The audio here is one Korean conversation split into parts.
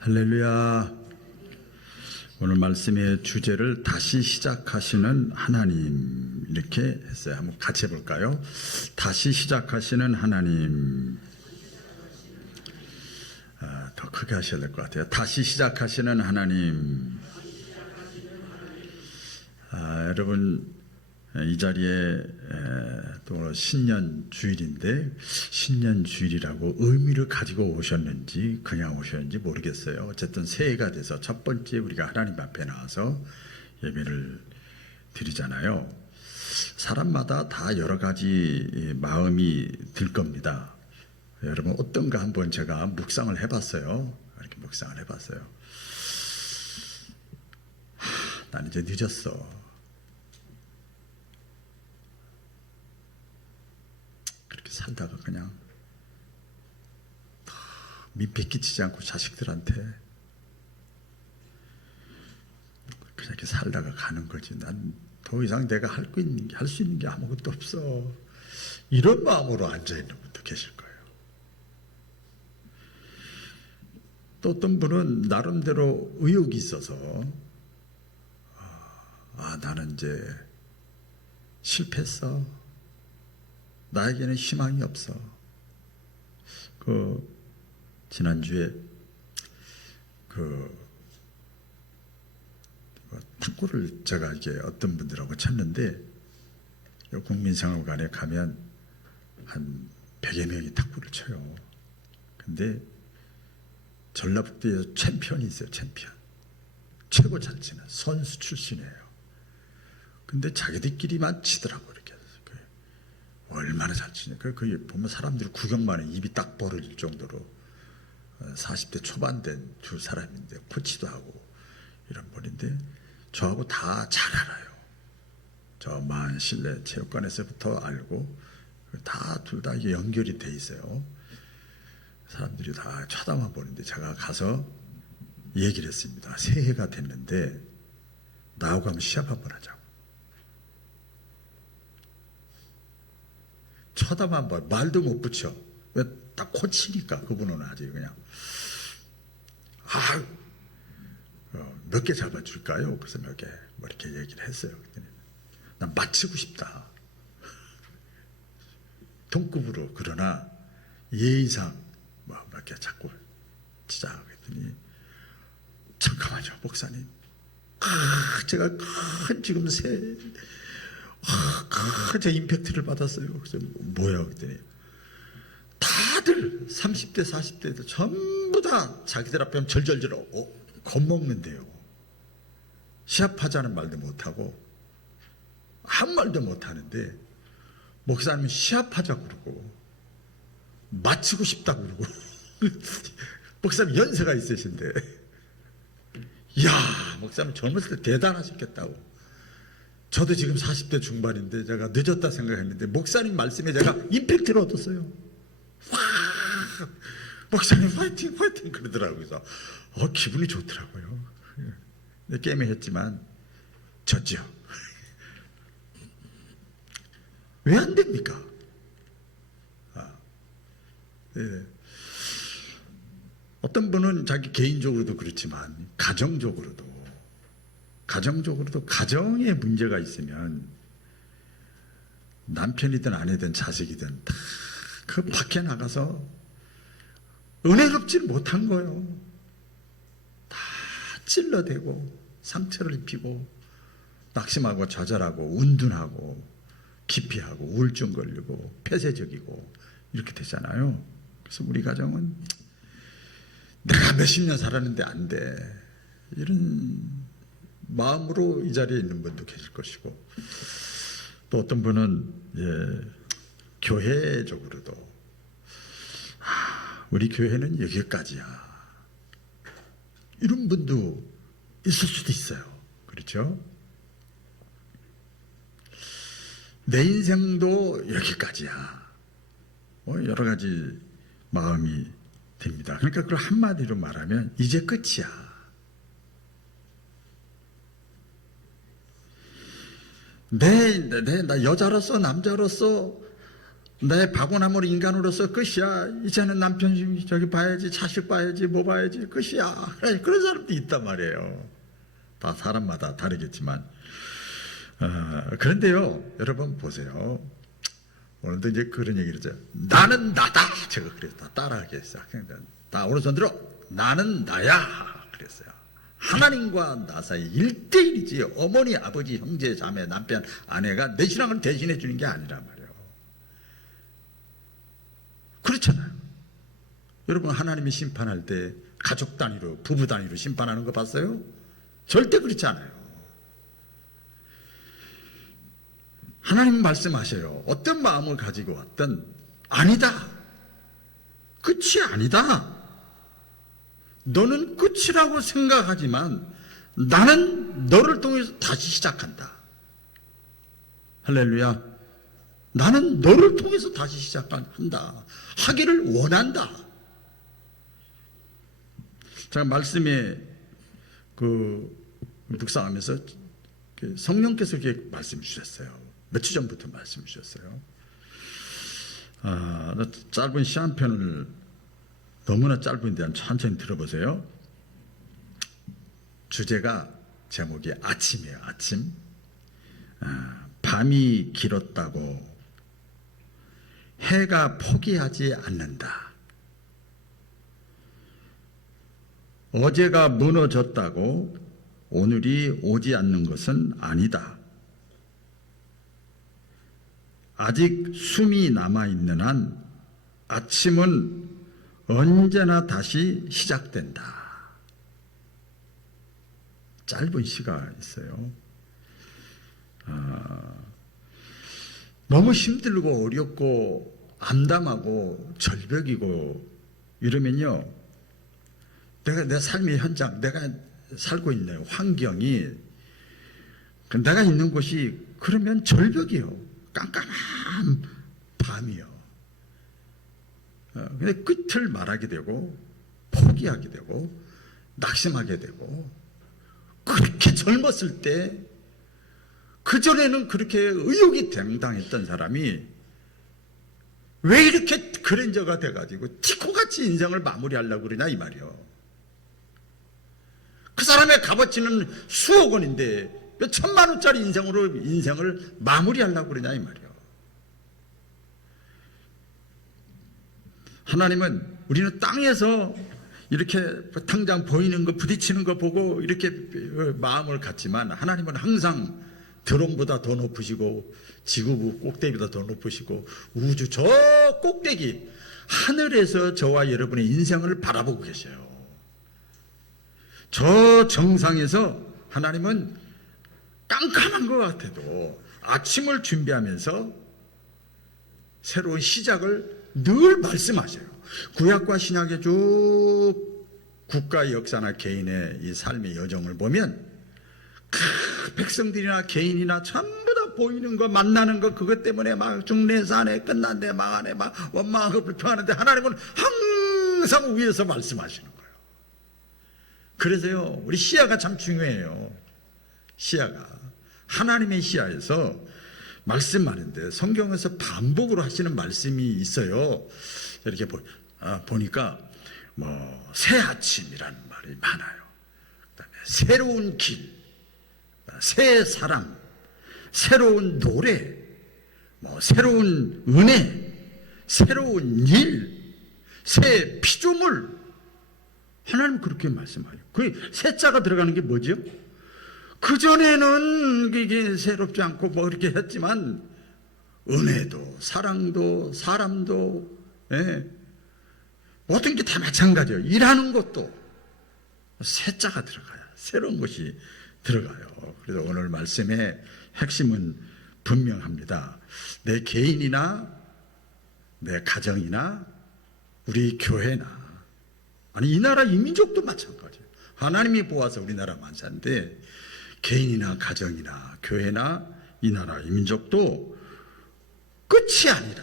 할렐루야. 오늘 말씀의 주제를 다시 시작하시는 하나님 이렇게 했어요. 한번 같이 해볼까요? 다시 시작하시는 하나님. 더 크게 하셔야 될 것 같아요. 다시 시작하시는 하나님. 여러분 이 자리에 또 신년 주일인데 신년 주일이라고 의미를 가지고 오셨는지 그냥 오셨는지 모르겠어요. 어쨌든 새해가 돼서 첫 번째 우리가 하나님 앞에 나와서 예배를 드리잖아요. 사람마다 다 여러 가지 마음이 들 겁니다. 여러분 어떤가 한번 제가 묵상을 해봤어요. 이렇게 묵상을 해봤어요. 난 이제 늦었어. 그렇게 살다가 그냥 민폐 끼치지 않고 자식들한테 그냥 이렇게 살다가 가는 거지. 난 더 이상 내가 할 수 있는 게 아무것도 없어. 이런 마음으로 앉아있는 분도 계실 거예요. 또 어떤 분은 나름대로 의욕이 있어서 나는 이제 실패했어. 나에게는 희망이 없어. 지난주에 탁구를 제가 이게 어떤 분들하고 쳤는데 국민생활관에 가면 한 100여 명이 탁구를 쳐요. 근데 전라북도에서 챔피언이 있어요. 챔피언. 최고 잘 치는 선수 출신이에요. 근데 자기들끼리만 치더라고. 이렇게 얼마나 잘 치냐. 거기 보면 사람들이 구경만 해. 입이 딱 벌어질 정도로 40대 초반 된 두 사람인데 코치도 하고 이런 분인데 저하고 다 잘 알아요. 저 만 실내 체육관에서부터 알고 둘 다 이게 연결이 돼 있어요. 사람들이 다 쳐다만 보는데 제가 가서 얘기를 했습니다. 새해가 됐는데 나하고 한번 시합 한번 하자고. 쳐다만 봐. 말도 못 붙여. 왜 딱 코치니까 그분은 아직 그냥 몇 개 잡아줄까요? 그래서 몇 개 뭐 이렇게 얘기를 했어요. 그랬더니 난 맞히고 싶다. 동급으로. 그러나 예의상 몇 개 자꾸 치자. 그랬더니 잠깐만요 목사님. 제가 지금 제 임팩트를 받았어요. 그래서 뭐야? 그랬더니 다들 30대 40대들 전부 다 자기들 앞에 절절절 겁먹는데요. 시합하자는 말도 못하고 아무 말도 못하는데 목사님은 시합하자고 그러고 마치고 싶다고 그러고 목사님 연세가 있으신데 이야 목사님 젊었을 때 대단하셨겠다고. 저도 지금 40대 중반인데 제가 늦었다 생각했는데 목사님 말씀에 제가 임팩트를 얻었어요. 목사님 화이팅 화이팅 그러더라고요. 그래서 기분이 좋더라고요. 게임을 했지만 졌죠. 왜 안 됩니까? 네. 어떤 분은 자기 개인적으로도 그렇지만 가정적으로도 가정에 문제가 있으면 남편이든 아내든 자식이든 다 그 밖에 나가서 은혜롭지 못한 거예요. 다 찔러대고 상처를 입히고 낙심하고 좌절하고 운둔하고 기피하고 우울증 걸리고 폐쇄적이고 이렇게 되잖아요. 그래서 우리 가정은 내가 몇십 년 살았는데 안 돼. 이런 마음으로 이 자리에 있는 분도 계실 것이고 또 어떤 분은 교회적으로도 우리 교회는 여기까지야. 이런 분도 있을 수도 있어요. 그렇죠? 내 인생도 여기까지야. 여러 가지 마음이 듭니다. 그러니까 그걸 한마디로 말하면 이제 끝이야. 나 여자로서 남자로서 내 바구나물 인간으로서 끝이야. 이제는 남편 저기 봐야지, 자식 봐야지, 뭐 봐야지, 끝이야. 그런 사람도 있단 말이에요. 다 사람마다 다르겠지만. 그런데요, 여러분 보세요. 오늘도 이제 그런 얘기를 하죠. 나는 나다. 제가 그래서 다 따라하겠어요. 다 오른손 들어. 나는 나야. 그랬어요. 하나님과 나 사이 1대1이지. 어머니, 아버지, 형제, 자매, 남편, 아내가 내 신앙을 대신해 주는 게 아니란 말이에요. 그렇잖아요. 여러분, 하나님이 심판할 때 가족 단위로, 부부 단위로 심판하는 거 봤어요? 절대 그렇지 않아요. 하나님 말씀하셔요. 어떤 마음을 가지고 왔든 아니다. 끝이 아니다. 너는 끝이라고 생각하지만 나는 너를 통해서 다시 시작한다. 할렐루야. 나는 너를 통해서 다시 시작한다. 하기를 원한다. 제가 말씀에 묵상하면서 성령께서 이렇게 말씀 주셨어요. 며칠 전부터 말씀 주셨어요. 짧은 시 한 편을 너무나 짧은데 천천히 들어보세요. 주제가 제목이 아침이에요. 아침. 밤이 길었다고 해가 포기하지 않는다. 어제가 무너졌다고 오늘이 오지 않는 것은 아니다. 아직 숨이 남아있는 한 아침은 언제나 다시 시작된다. 짧은 시가 있어요. 너무 힘들고 어렵고 암담하고 절벽이고 이러면요, 내 삶의 현장, 내가 살고 있는 환경이, 내가 있는 곳이 그러면 절벽이요. 깜깜한 밤이요. 근데 끝을 말하게 되고 포기하게 되고 낙심하게 되고, 그렇게 젊었을 때 그전에는 그렇게 의욕이 당당했던 사람이 왜 이렇게 그랜저가 돼가지고 티코같이 인생을 마무리하려고 그러냐 이 말이요. 그 사람의 값어치는 수억 원인데 왜 1,000만 원짜리 인생을 마무리하려고 그러냐 이 말이요. 하나님은, 우리는 땅에서 이렇게 당장 보이는 거, 부딪히는 거 보고 이렇게 마음을 갖지만, 하나님은 항상 드론보다 더 높으시고 지구부 꼭대기보다 더 높으시고 우주 저 꼭대기 하늘에서 저와 여러분의 인생을 바라보고 계셔요. 저 정상에서 하나님은 깜깜한 것 같아도 아침을 준비하면서 새로운 시작을 늘 말씀하셔요. 구약과 신약의 쭉 국가의 역사나 개인의 이 삶의 여정을 보면 백성들이나 개인이나 전부 다 보이는 거, 만나는 거, 그것 때문에 막 죽네 사네 끝난데 망하네 막 원망하고 불평하는데, 하나님은 항상 위에서 말씀하시는 거예요. 그래서요, 우리 시야가 참 중요해요. 시야가 하나님의 시야에서 말씀하는데 성경에서 반복으로 하시는 말씀이 있어요. 이렇게 보니까 새 아침이라는 말이 많아요. 그다음에 새로운 길, 새 사랑, 새로운 노래, 새로운 은혜, 새로운 일, 새 피조물. 하나님 그렇게 말씀하죠. 그 새자가 들어가는 게 뭐죠? 그전에는 이게 새롭지 않고 이렇게 했지만, 은혜도 사랑도 사람도 모든 게 다 마찬가지예요. 일하는 것도 새자가 들어가요. 새로운 것이 들어가요. 그래서 오늘 말씀의 핵심은 분명합니다. 내 개인이나 내 가정이나 우리 교회나, 아니 이 나라 이 민족도 마찬가지예요. 하나님이 보아서 우리나라만 사는데, 개인이나 가정이나 교회나 이 나라 이 민족도 끝이 아니라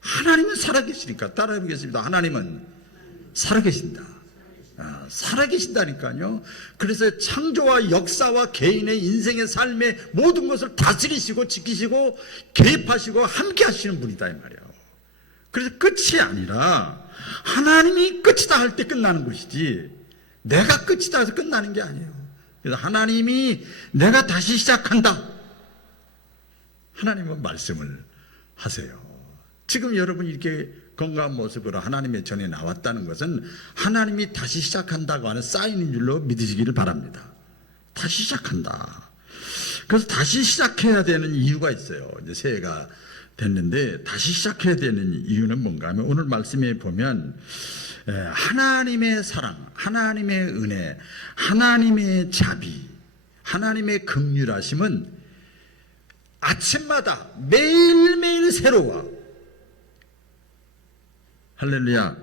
하나님은 살아계시니까 따라해보겠습니다. 하나님은 살아계신다. 살아계신다니까요. 그래서 창조와 역사와 개인의 인생의 삶의 모든 것을 다스리시고 지키시고 개입하시고 함께 하시는 분이다 이 말이에요. 그래서 끝이 아니라 하나님이 끝이다 할 때 끝나는 것이지 내가 끝이다 해서 끝나는 게 아니에요. 그래서 하나님이 내가 다시 시작한다. 하나님은 말씀을 하세요. 지금 여러분 이렇게 건강한 모습으로 하나님의 전에 나왔다는 것은 하나님이 다시 시작한다고 하는 사인인 줄로 믿으시기를 바랍니다. 다시 시작한다. 그래서 다시 시작해야 되는 이유가 있어요. 이제 새해가 됐는데 다시 시작해야 되는 이유는 뭔가 하면 오늘 말씀에 보면 하나님의 사랑, 하나님의 은혜, 하나님의 자비, 하나님의 긍휼하심은 아침마다 매일매일 새로워. 할렐루야.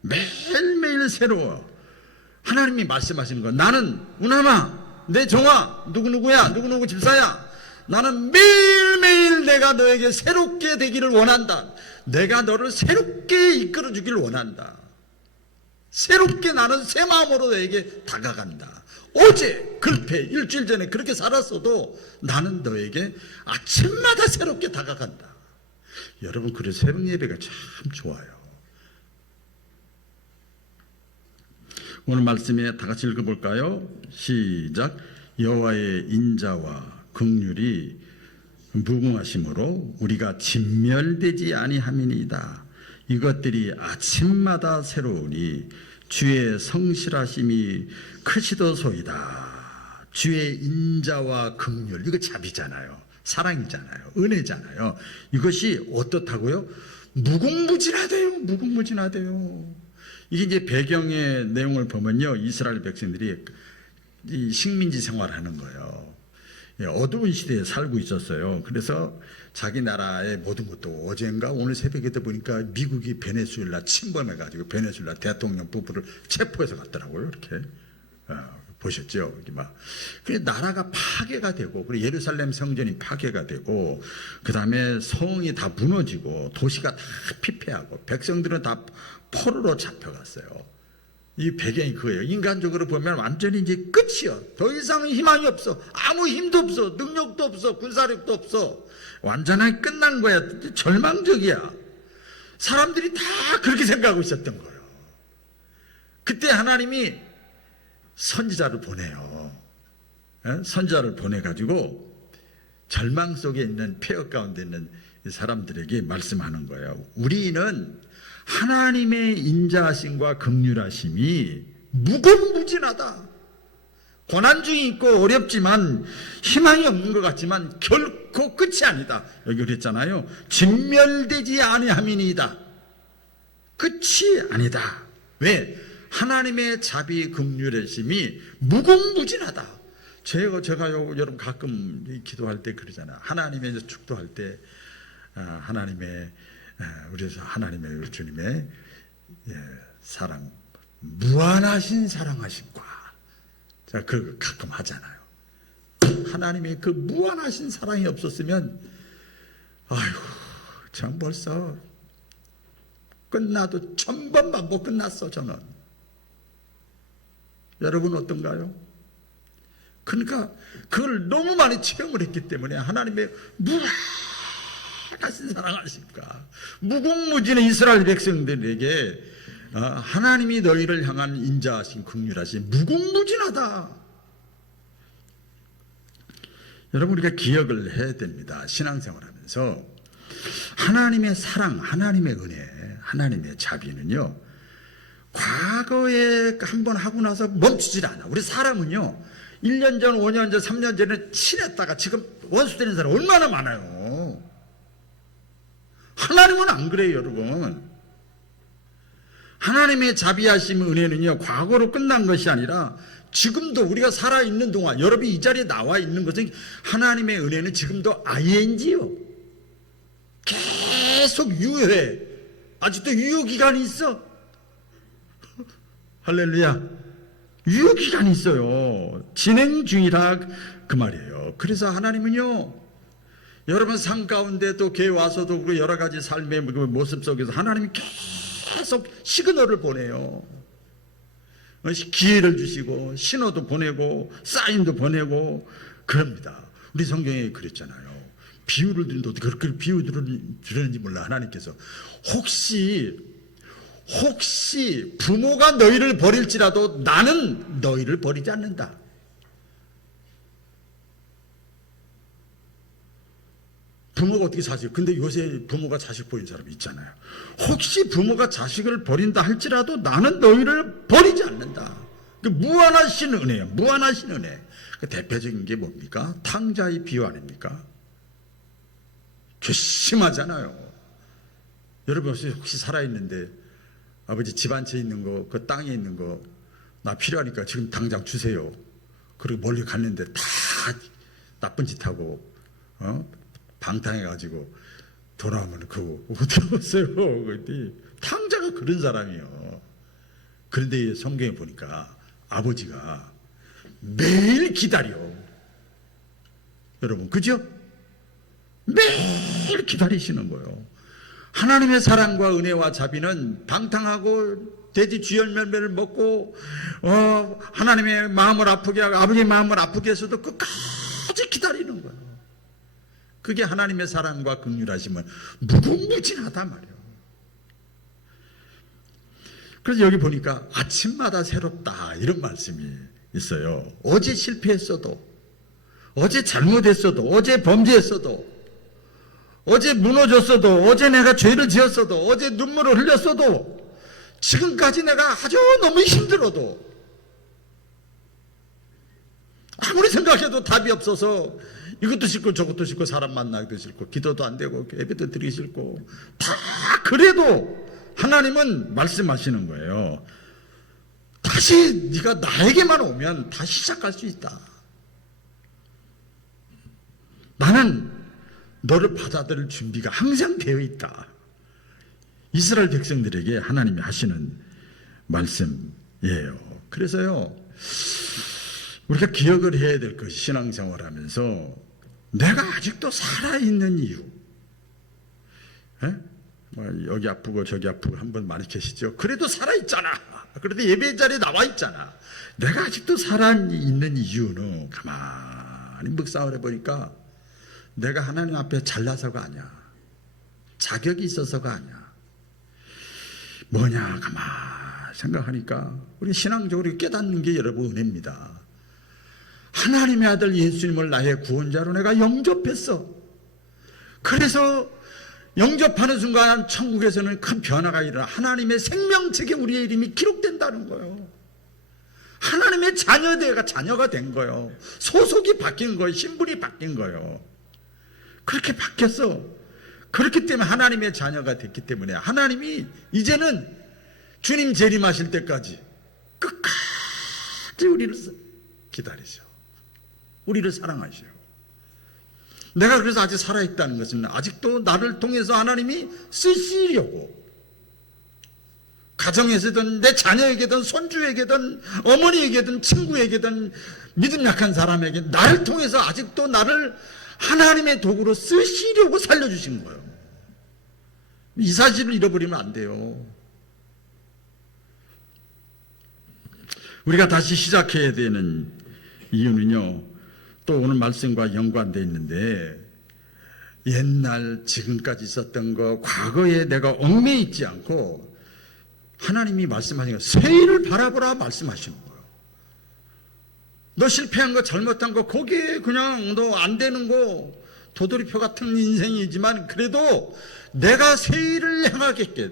매일매일 새로워. 하나님이 말씀하시는 거. 나는 우나마 내 종아 누구누구야 누구누구 집사야, 나는 매일매일 내가 너에게 새롭게 되기를 원한다. 내가 너를 새롭게 이끌어 주기를 원한다. 새롭게 나는 새 마음으로 너에게 다가간다. 어제 글패 일주일 전에 그렇게 살았어도 나는 너에게 아침마다 새롭게 다가간다. 여러분, 그래서 새벽 예배가 참 좋아요. 오늘 말씀에 다 같이 읽어볼까요? 시작. 여호와의 인자와 긍휼이 무궁하심으로 우리가 진멸되지 아니함이니이다. 이것들이 아침마다 새로우니 주의 성실하심이 크시도소이다. 주의 인자와 긍휼, 이거 자비잖아요. 사랑이잖아요. 은혜잖아요. 이것이 어떻다고요? 무궁무진하대요. 무궁무진하대요. 이게 이제 배경의 내용을 보면요, 이스라엘 백성들이 이 식민지 생활하는 거예요. 어두운 시대에 살고 있었어요. 그래서 자기 나라의 모든 것도 어젠가 오늘 새벽에 보니까 미국이 베네수엘라 침범해가지고 베네수엘라 대통령 부부를 체포해서 갔더라고요. 이렇게 보셨죠? 그 나라가 파괴가 되고, 그리고 예루살렘 성전이 파괴가 되고, 그 다음에 성이 다 무너지고, 도시가 다 피폐하고, 백성들은 다 포로로 잡혀갔어요. 이 배경이 그거예요. 인간적으로 보면 완전히 이제 끝이요. 더 이상 희망이 없어. 아무 힘도 없어. 능력도 없어. 군사력도 없어. 완전하게 끝난 거야. 절망적이야. 사람들이 다 그렇게 생각하고 있었던 거예요. 그때 하나님이 선지자를 보내요. 선지자를 보내가지고 절망 속에 있는, 폐허 가운데 있는 사람들에게 말씀하는 거예요. 우리는 하나님의 인자하심과 긍휼하심이 무궁무진하다. 고난 중이 있고 어렵지만 희망이 없는 것 같지만 결코 끝이 아니다. 여기 그랬잖아요. 진멸되지 아니함이니이다. 끝이 아니다. 왜? 하나님의 자비 긍휼하심이 무궁무진하다. 제가 여러분 가끔 기도할 때 그러잖아요. 하나님의 축도할 때 하나님의 우리 하나님의 주님의 사랑, 무한하신 사랑하심과, 제가 그걸 가끔 하잖아요. 하나님의 그 무한하신 사랑이 없었으면 아이고 참 벌써 끝나도 1000번 반복 끝났어. 저는. 여러분 어떤가요? 그러니까 그걸 너무 많이 체험을 했기 때문에 하나님의 무한하신 사랑하실까, 무궁무진한 이스라엘 백성들에게 하나님이 너희를 향한 인자하신 긍휼하신 무궁무진하다. 여러분, 우리가 기억을 해야 됩니다. 신앙생활하면서 하나님의 사랑, 하나님의 은혜, 하나님의 자비는요, 과거에 한번 하고 나서 멈추질 않아. 우리 사람은요, 1년 전, 5년 전, 3년 전에 친했다가 지금 원수되는 사람 얼마나 많아요. 하나님은 안 그래요, 여러분. 하나님의 자비하심, 은혜는요, 과거로 끝난 것이 아니라 지금도 우리가 살아있는 동안, 여러분이 이 자리에 나와 있는 것은 하나님의 은혜는 지금도 ing요. 계속 유효해. 아직도 유효기간이 있어. 할렐루야. 유효기간이 있어요. 진행 중이라 그 말이에요. 그래서 하나님은요, 여러분 삶 가운데 또 교회 와서도 그 여러 가지 삶의 모습 속에서 하나님이 계속 시그널을 보내요. 기회를 주시고 신호도 보내고 사인도 보내고 그럽니다. 우리 성경에 그랬잖아요. 비유를 드는데 어떻게 그렇게 비유를 주는지 몰라. 하나님께서 혹시 부모가 너희를 버릴지라도 나는 너희를 버리지 않는다. 부모가 어떻게 자식, 근데 요새 부모가 자식 버린 사람이 있잖아요. 혹시 부모가 자식을 버린다 할지라도 나는 너희를 버리지 않는다. 그 무한하신 은혜예요. 무한하신 은혜. 그 대표적인 게 뭡니까? 탕자의 비유 아닙니까? 괘씸하잖아요. 여러분 혹시 살아있는데 아버지 집 한 채 있는 거, 그 땅에 있는 거 나 필요하니까 지금 당장 주세요. 그리고 멀리 갔는데 다 나쁜 짓 하고 방탕해가지고 돌아오면 그거 어떻게 없어요? 탕자가 그런 사람이요. 그런데 성경에 보니까 아버지가 매일 기다려. 여러분 그죠? 매일 기다리시는 거예요. 하나님의 사랑과 은혜와 자비는 방탕하고 돼지 쥐열매를 먹고 하나님의 마음을 아프게 하고 아버지의 마음을 아프게 해서도 끝까지 기다리는 거예요. 그게 하나님의 사랑과 긍휼하심은 무궁무진하단 말이에요. 그래서 여기 보니까 아침마다 새롭다 이런 말씀이 있어요. 어제 실패했어도, 어제 잘못했어도, 어제 범죄했어도, 어제 무너졌어도, 어제 내가 죄를 지었어도, 어제 눈물을 흘렸어도, 지금까지 내가 아주 너무 힘들어도, 아무리 생각해도 답이 없어서 이것도 싫고 저것도 싫고 사람 만나기도 싫고 기도도 안 되고 예배도 드리기 싫고 다 그래도 하나님은 말씀하시는 거예요. 다시 네가 나에게만 오면 다시 시작할 수 있다. 나는 너를 받아들일 준비가 항상 되어 있다. 이스라엘 백성들에게 하나님이 하시는 말씀이에요. 그래서요 우리가 기억을 해야 될 것이 신앙생활하면서 내가 아직도 살아있는 이유. 여기 아프고 저기 아프고 한 분 많이 계시죠. 그래도 살아있잖아. 그래도 예배 자리에 나와 있잖아. 내가 아직도 살아있는 이유는 가만히 묵상을 해보니까 내가 하나님 앞에 잘나서가 아니야. 자격이 있어서가 아니야. 뭐냐 가만히 생각하니까 우리 신앙적으로 깨닫는 게 여러분 은혜입니다. 하나님의 아들 예수님을 나의 구원자로 내가 영접했어. 그래서 영접하는 순간 천국에서는 큰 변화가 일어나 하나님의 생명책에 우리의 이름이 기록된다는 거예요. 하나님의 자녀가 된 거예요. 소속이 바뀐 거예요. 신분이 바뀐 거예요. 그렇게 바뀌었어. 그렇기 때문에 하나님의 자녀가 됐기 때문에 하나님이 이제는 주님 재림하실 때까지 끝까지 우리를 기다리죠. 우리를 사랑하시오. 내가 그래서 아직 살아있다는 것은 아직도 나를 통해서 하나님이 쓰시려고 가정에서든 내 자녀에게든 손주에게든 어머니에게든 친구에게든 믿음 약한 사람에게 나를 통해서 아직도 나를 하나님의 도구로 쓰시려고 살려주신 거예요. 이 사실을 잃어버리면 안 돼요. 우리가 다시 시작해야 되는 이유는요 또 오늘 말씀과 연관되어 있는데 옛날 지금까지 있었던 거 과거에 내가 얽매여 있지 않고 하나님이 말씀하시는 거 새해를 바라보라 말씀하시는 거예요. 너 실패한 거 잘못한 거 거기에 그냥 너 안 되는 거 도돌이표 같은 인생이지만 그래도 내가 새해를 향하겠게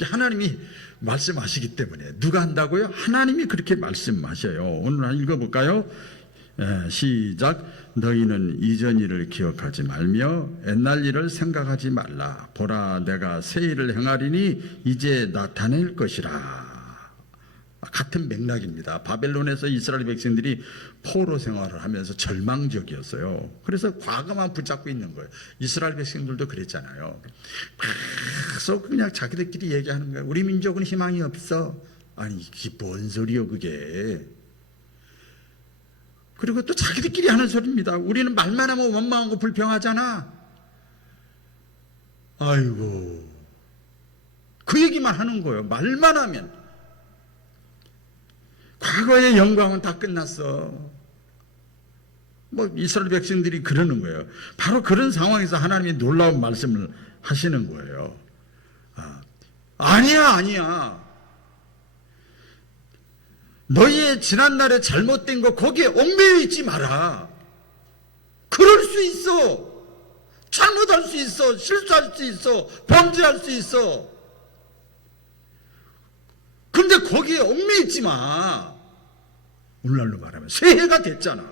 하나님이 말씀하시기 때문에 누가 한다고요? 하나님이 그렇게 말씀하셔요. 오늘 읽어볼까요? 시작. 너희는 이전 일을 기억하지 말며 옛날 일을 생각하지 말라. 보라 내가 새 일을 행하리니 이제 나타낼 것이라. 같은 맥락입니다. 바벨론에서 이스라엘 백성들이 포로 생활을 하면서 절망적이었어요. 그래서 과거만 붙잡고 있는 거예요. 이스라엘 백성들도 그랬잖아요. 계속 그냥 자기들끼리 얘기하는 거예요. 우리 민족은 희망이 없어. 아니 이게 뭔 소리요 그게. 그리고 또 자기들끼리 하는 소리입니다. 우리는 말만 하면 원망하고 불평하잖아. 아이고 그 얘기만 하는 거예요. 말만 하면. 과거의 영광은 다 끝났어. 뭐 이스라엘 백성들이 그러는 거예요. 바로 그런 상황에서 하나님이 놀라운 말씀을 하시는 거예요. 아니야. 너희의 지난날에 잘못된 거 거기에 얽매여 있지 마라. 그럴 수 있어. 잘못할 수 있어. 실수할 수 있어. 범죄할 수 있어. 근데 거기에 얽매여 있지 마. 오늘날로 말하면 새해가 됐잖아.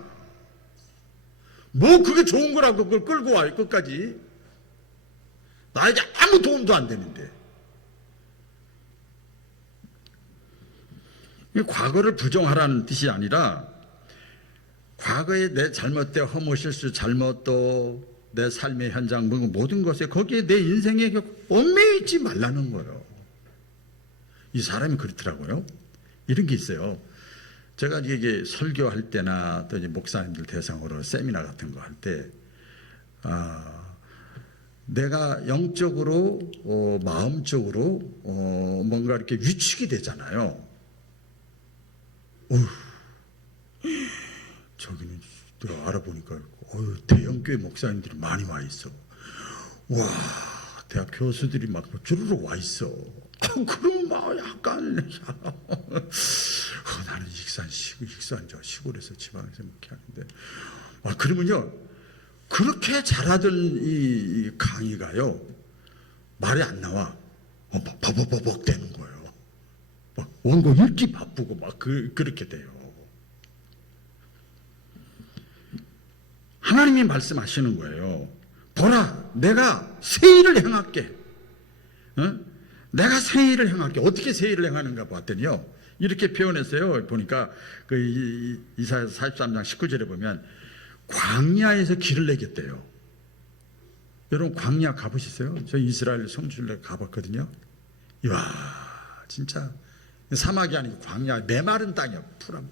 뭐 그게 좋은 거라고 그걸 끌고 와요 끝까지. 나에게 아무 도움도 안 되는데. 과거를 부정하라는 뜻이 아니라 과거의 내 잘못된 허무 실수 잘못도 내 삶의 현장 모든 것에 거기에 내 인생에 얽매여 있지 말라는 거예요. 이 사람이 그렇더라고요. 이런 게 있어요. 제가 이게 설교할 때나 또 이제 목사님들 대상으로 세미나 같은 거 할 때 내가 영적으로 마음적으로 뭔가 이렇게 위축이 되잖아요. 저기는 내가 알아보니까 대형교회 목사님들이 많이 와 있어. 와, 대학 교수들이 막 주르륵 와 있어. 그럼 막 약간 나는 익산 저 시골에서 지방에서 이렇게 하는데 그러면요 그렇게 잘하던 이 강의가요 말이 안 나와. 버벅버벅 되는 거예요. 원고 읽기 바쁘고 막 그렇게 돼요. 하나님이 말씀하시는 거예요. 보라, 내가 새 일을 행할게. 내가 새 일을 행할게. 어떻게 새 일을 행하는가 봤더니요. 이렇게 표현했어요. 보니까 그 이사야서 43장 19절에 보면 광야에서 길을 내겠대요. 여러분 광야 가보셨어요? 저 이스라엘 성지순례 가봤거든요. 이야, 진짜 사막이 아니고 광야, 메마른 땅이야.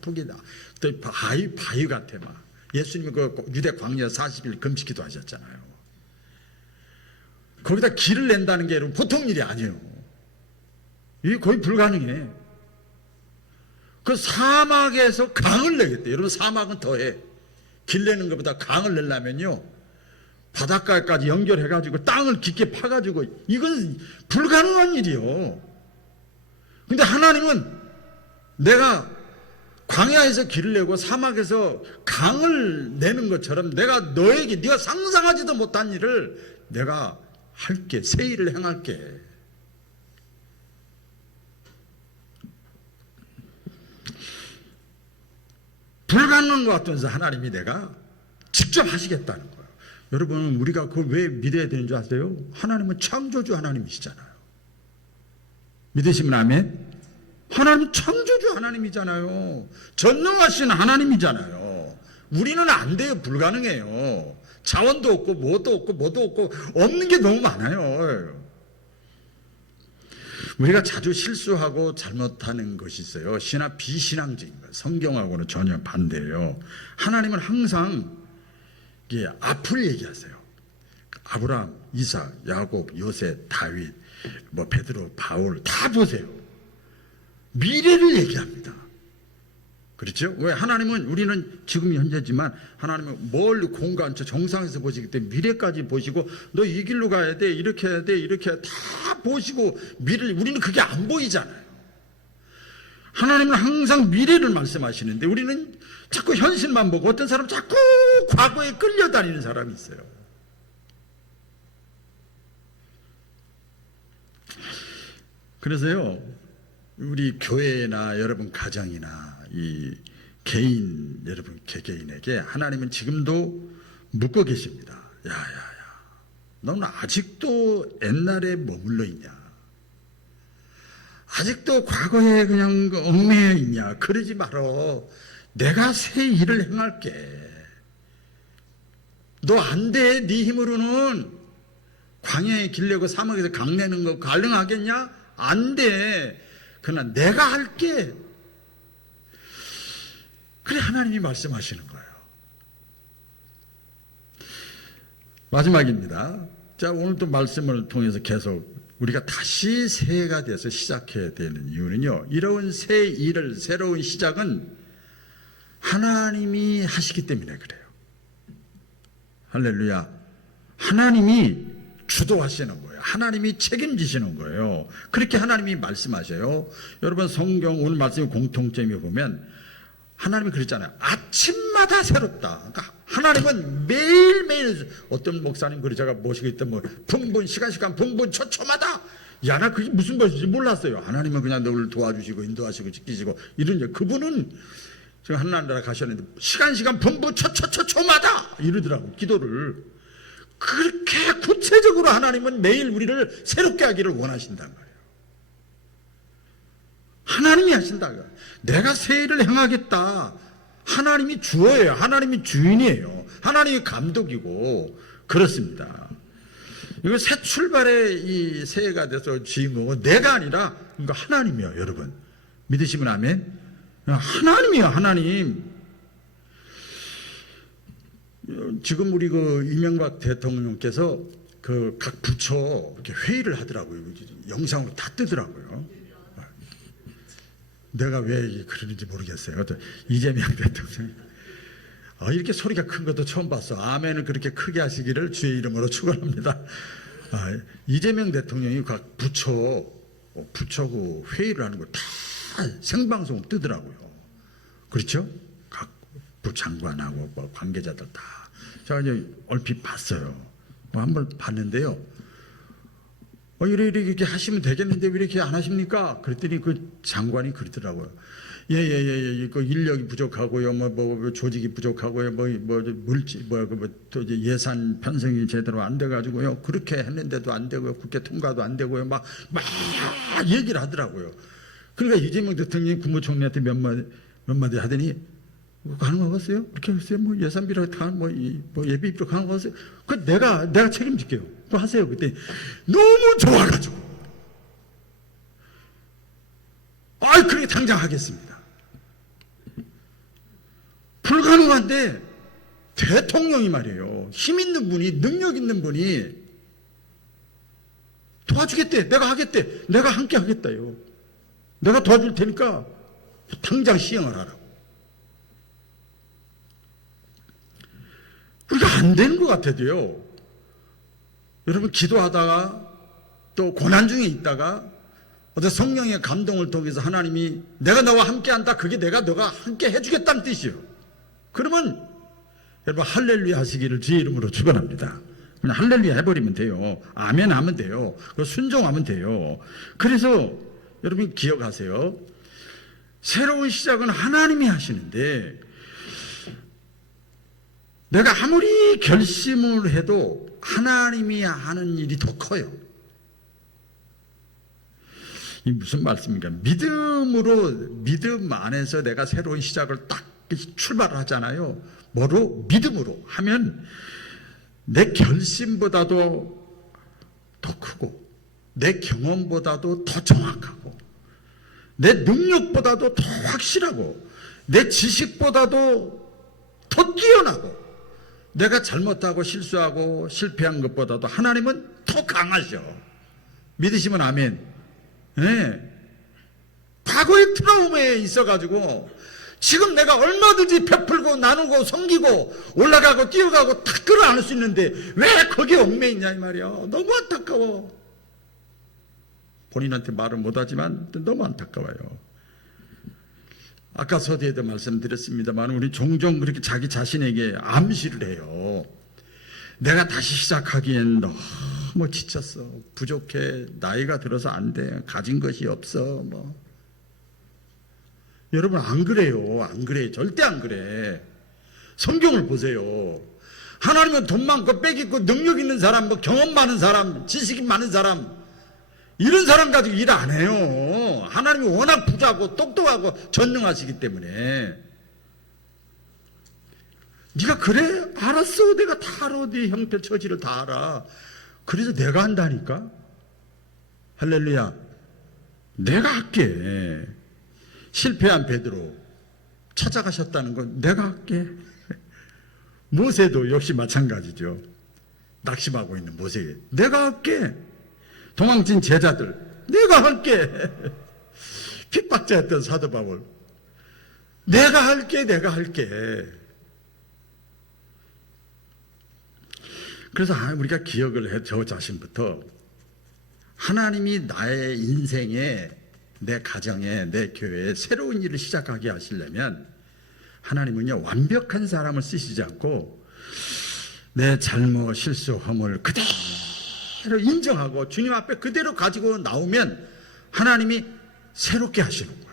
푸기다. 또 바위 같아 막. 예수님이 그 유대 광야 40일 금식기도 하셨잖아요. 거기다 길을 낸다는 게 여러분 보통 일이 아니에요. 이게 거의 불가능해. 그 사막에서 강을 내겠대. 여러분 사막은 더해. 길 내는 것보다 강을 내려면요 바닷가까지 연결해가지고 땅을 깊게 파가지고 이건 불가능한 일이요. 근데 하나님은 내가 광야에서 길을 내고 사막에서 강을 내는 것처럼 내가 너에게 네가 상상하지도 못한 일을 내가 할게. 새 일을 행할게. 불가능한 것 같으면서 하나님이 내가 직접 하시겠다는 거예요. 여러분 우리가 그걸 왜 믿어야 되는 줄 아세요? 하나님은 창조주 하나님이시잖아요. 믿으시면 아멘? 하나님은 창조주 하나님이잖아요. 전능하신 하나님이잖아요. 우리는 안 돼요. 불가능해요. 자원도 없고 뭐도 없고 없는 게 너무 많아요. 우리가 자주 실수하고 잘못하는 것이 있어요. 비신앙적인 것. 성경하고는 전혀 반대예요. 하나님은 항상 앞을 얘기하세요. 아브라함, 이삭, 야곱, 요셉, 다윗, 베드로, 바울 다 보세요. 미래를 얘기합니다. 그렇죠? 왜 하나님은 우리는 지금 현재지만 하나님은 멀리 공간 저 정상에서 보시기 때문에 미래까지 보시고 너 이 길로 가야 돼 이렇게 해야 돼 이렇게 다 보시고 미래를 우리는 그게 안 보이잖아요. 하나님은 항상 미래를 말씀하시는데 우리는 자꾸 현실만 보고 어떤 사람은 자꾸 과거에 끌려다니는 사람이 있어요. 그래서요 우리 교회나 여러분 가정이나 이 개인 여러분 개개인에게 하나님은 지금도 묻고 계십니다. 야야야 너는 아직도 옛날에 머물러 있냐? 아직도 과거에 그냥 얽매여 있냐? 그러지 말어. 내가 새 일을 행할게. 너 안 돼. 네 힘으로는 광야에 길 내고 사막에서 강 내는 거 가능하겠냐? 안 돼. 그러나 내가 할게. 그래 하나님이 말씀하시는 거예요. 마지막입니다. 자, 오늘도 말씀을 통해서 계속 우리가 다시 새해가 돼서 시작해야 되는 이유는요. 이런 새 일을 새로운 시작은 하나님이 하시기 때문에 그래요. 할렐루야. 하나님이 주도하시는 거예요. 하나님이 책임지시는 거예요. 그렇게 하나님이 말씀하셔요. 여러분 성경 오늘 말씀의 공통점이 보면 하나님이 그랬잖아요. 아침마다 새롭다. 그러니까 하나님은 매일매일, 어떤 목사님 그래 제가 모시고 있던 뭐 분분 시간 분분 초초마다, 야 나 그게 무슨 말인지 몰랐어요. 하나님은 그냥 너를 도와주시고 인도하시고 지키시고 이런, 그분은 지금 하나님 나라 가셨는데 시간 분분 초초마다 이러더라고. 기도를 그렇게 구체적으로 하나님은 매일 우리를 새롭게 하기를 원하신단 말이에요. 하나님이 하신다고. 내가 새 일을 행하겠다. 하나님이 주어예요. 하나님이 주인이에요. 하나님이 감독이고 그렇습니다. 이거 새 출발의 이 새해가 돼서 주인공은 내가 아니라 그러니까 하나님이요. 여러분 믿으시면 아멘. 하나님이요. 하나님. 지금 우리 그 이명박 대통령께서 그 각 부처 이렇게 회의를 하더라고요. 영상으로 다 뜨더라고요. 내가 왜 그러는지 모르겠어요. 이재명 대통령 이렇게 소리가 큰 것도 처음 봤어. 아멘을 그렇게 크게 하시기를 주의 이름으로 축원합니다. 이재명 대통령이 각 부처 그 회의를 하는 거 다 생방송 뜨더라고요. 그렇죠? 각 부장관하고 뭐 관계자들 다 제가 이제 얼핏 봤어요. 한번 봤는데요. 이렇게 하시면 되겠는데 왜 이렇게 안 하십니까? 그랬더니 그 장관이 그러더라고요. 예, 그 인력이 부족하고요, 뭐 조직이 부족하고요, 또 이제 예산 편성이 제대로 안 돼가지고요, 그렇게 했는데도 안 되고요, 국회 통과도 안 되고요, 막 얘기를 하더라고요. 그러니까 이재명 대통령이 국무총리한테 몇 마디 하더니 가능하겠어요? 그렇게 했어요? 뭐 예산비로 다 뭐 예비비로 가능하겠어요? 그 내가 책임질게요. 그거 하세요. 그때 너무 좋아가지고 그렇게 당장 하겠습니다. 불가능한데 대통령이 말이에요. 힘 있는 분이, 능력 있는 분이 도와주겠대. 내가 하겠대. 내가 함께 하겠다요. 내가 도와줄 테니까 당장 시행을 하라고. 우리가 안 되는 것 같아도요. 여러분 기도하다가 또 고난 중에 있다가 어떤 성령의 감동을 통해서 하나님이 내가 너와 함께 한다. 그게 너가 함께 해주겠다는 뜻이에요. 그러면 여러분 할렐루야 하시기를 주의 이름으로 축원합니다. 그냥 할렐루야 해버리면 돼요. 아멘 하면 돼요. 순종하면 돼요. 그래서 여러분 기억하세요. 새로운 시작은 하나님이 하시는데 내가 아무리 결심을 해도 하나님이 하는 일이 더 커요. 이 무슨 말씀입니까? 믿음 안에서 내가 새로운 시작을 딱 출발을 하잖아요. 뭐로? 믿음으로 하면 내 결심보다도 더 크고 내 경험보다도 더 정확하고 내 능력보다도 더 확실하고 내 지식보다도 더 뛰어나고 내가 잘못하고 실수하고 실패한 것보다도 하나님은 더 강하셔. 믿으시면 아멘. 네. 과거의 트라우마에 있어가지고 지금 내가 얼마든지 베풀고 나누고 섬기고 올라가고 뛰어가고 다 끌어안을 수 있는데 왜 거기에 얽매이냐 이 말이야. 너무 안타까워. 본인한테 말을 못하지만 너무 안타까워요. 아까 서두에도 말씀드렸습니다만 우리 종종 그렇게 자기 자신에게 암시를 해요. 내가 다시 시작하기엔 너무 지쳤어. 부족해. 나이가 들어서 안 돼. 가진 것이 없어. 여러분 안 그래요. 안 그래. 절대 안 그래. 성경을 보세요. 하나님은 돈 많고 빽 있고 능력 있는 사람, 경험 많은 사람, 지식이 많은 사람 이런 사람 가지고 일 안 해요. 하나님이 워낙 부자고 똑똑하고 전능하시기 때문에. 네가 그래? 알았어. 내가 다 알아. 네 형편 처지를 다 알아. 그래서 내가 한다니까. 할렐루야. 내가 할게. 실패한 베드로 찾아가셨다는 건 내가 할게. 모세도 역시 마찬가지죠. 낙심하고 있는 모세. 내가 할게. 도망친 제자들 내가 할게. 핍박자였던 사도 바울 내가 할게. 그래서 우리가 기억을 해, 저 자신부터 하나님이 나의 인생에, 내 가정에, 내 교회에 새로운 일을 시작하게 하시려면 하나님은요, 완벽한 사람을 쓰시지 않고 내 잘못, 실수, 허물 그대로 인정하고 주님 앞에 그대로 가지고 나오면 하나님이 새롭게 하시는 거예요.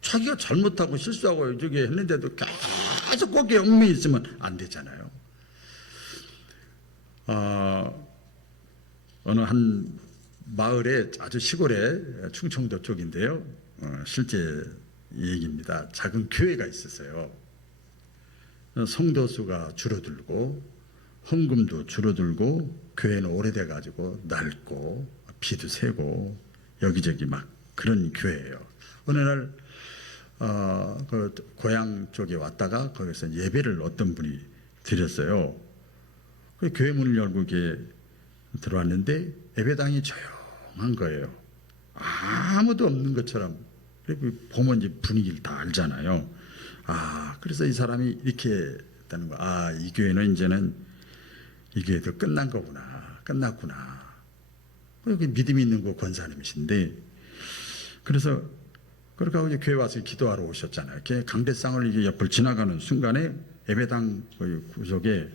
자기가 잘못하고 실수하고 저기 했는데도 계속 거기에 얽매여 있으면 안 되잖아요. 어느 한 마을에, 아주 시골에, 충청도 쪽인데요, 실제 얘기입니다. 작은 교회가 있었어요. 성도 수가 줄어들고 헌금도 줄어들고 교회는 오래돼 가지고 낡고 비도 새고 여기저기 막 그런 교회예요. 어느 날 그 고향 쪽에 왔다가 거기서 예배를 어떤 분이 드렸어요. 그 교회 문을 열고 이렇게 들어왔는데 예배당이 조용한 거예요. 아무도 없는 것처럼. 그리고 보면 이제 분위기를 다 알잖아요. 그래서 이 사람이 이렇게 했다는 거야. 이 교회는 이제는 이 교회도 끝난 거구나. 끝났구나. 여기 믿음이 있는 거 권사님이신데, 그래서 그렇게 하고 이제 교회 와서 기도하러 오셨잖아요. 이렇게 강대상을 이게 옆을 지나가는 순간에 예배당 구석에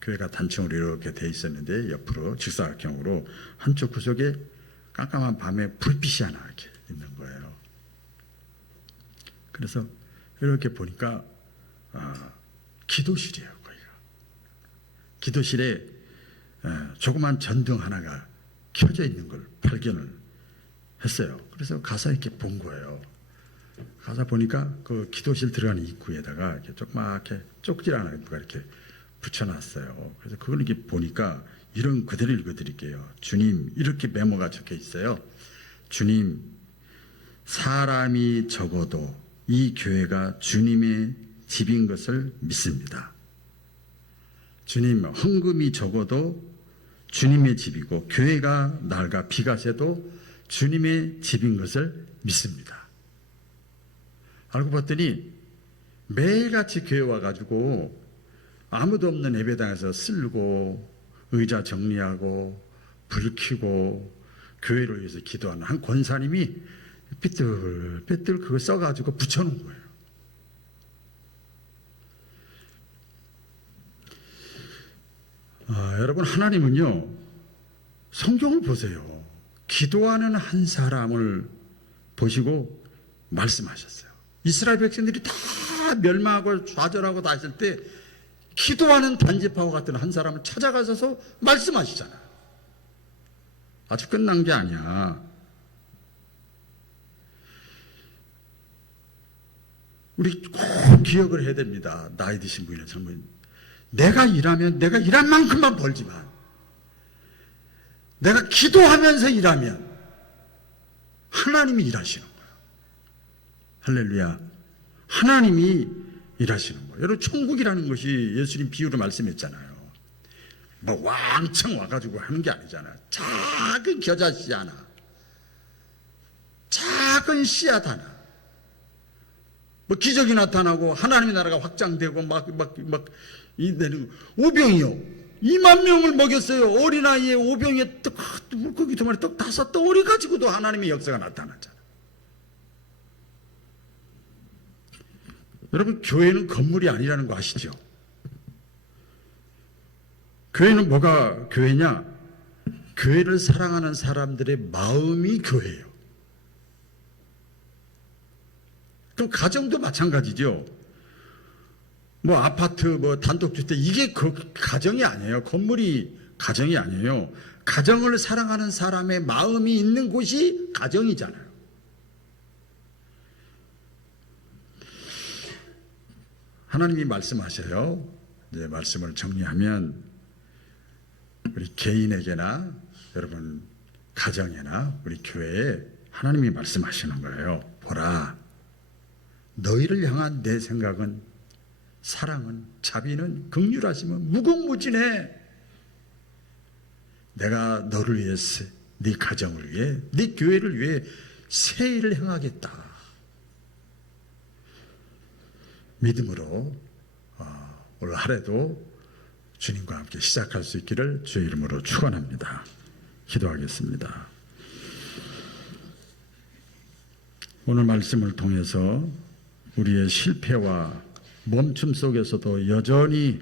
교회가 단층으로 이렇게 돼 있었는데 옆으로 직사각형으로 한쪽 구석에 깜깜한 밤에 불빛이 하나 이렇게 있는 거예요. 그래서 이렇게 보니까 기도실이에요. 거기가 기도실에 조그만 전등 하나가 켜져 있는 걸 발견을 했어요. 그래서 가서 이렇게 본 거예요. 가서 보니까 그 기도실 들어가는 입구에다가 이렇게 조그맣게 쪽지 하나 이렇게 붙여놨어요. 그래서 그걸 이렇게 보니까 이런 그대로 읽어드릴게요. 주님, 이렇게 메모가 적혀 있어요. 주님, 사람이 적어도 이 교회가 주님의 집인 것을 믿습니다. 주님, 헌금이 적어도 주님의 집이고 교회가 낡아 비가 새도 주님의 집인 것을 믿습니다. 알고 봤더니 매일같이 교회 와가지고 아무도 없는 예배당에서 쓸고 의자 정리하고 불 켜고 교회를 위해서 기도하는 한 권사님이 삐뚤 그거 써가지고 붙여놓은 거예요. 여러분, 하나님은요, 성경을 보세요. 기도하는 한 사람을 보시고 말씀하셨어요. 이스라엘 백성들이 다 멸망하고 좌절하고 다 했을 때 기도하는 단지파와 같은 한 사람을 찾아가셔서 말씀하시잖아요. 아직 끝난 게 아니야. 우리 꼭 기억을 해야 됩니다. 나이 드신 분이나 젊은, 내가 일하면 내가 일한 만큼만 벌지만 내가 기도하면서 일하면 하나님이 일하시는 거예요. 할렐루야. 하나님이 일하시는 거예요. 여러분, 천국이라는 것이 예수님 비유로 말씀했잖아요. 뭐 왕창 와가지고 하는 게 아니잖아요. 작은 겨자씨 하나, 작은 씨앗 하나, 뭐 기적이 나타나고 하나님의 나라가 확장되고 이되는 오병이요. 2만 명을 먹였어요. 어린아이에 오병이에 떡, 물고기 2마리 떡 5덩어리 가지고도 하나님의 역사가 나타났잖아요. 여러분, 교회는 건물이 아니라는 거 아시죠? 교회는 뭐가 교회냐? 교회를 사랑하는 사람들의 마음이 교회예요. 그럼 가정도 마찬가지죠. 뭐 아파트, 뭐 단독주택, 이게 그 가정이 아니에요. 건물이 가정이 아니에요. 가정을 사랑하는 사람의 마음이 있는 곳이 가정이잖아요. 하나님이 말씀하셔요. 이제 말씀을 정리하면 우리 개인에게나 여러분 가정에나 우리 교회에 하나님이 말씀하시는 거예요. 보라, 너희를 향한 내 생각은, 사랑은, 자비는, 긍휼하심은 무궁무진해. 내가 너를 위해서, 네 가정을 위해, 네 교회를 위해 새 일을 행하겠다. 믿음으로 올 하루도 주님과 함께 시작할 수 있기를 주의 이름으로 축원합니다. 기도하겠습니다. 오늘 말씀을 통해서 우리의 실패와 멈춤 속에서도 여전히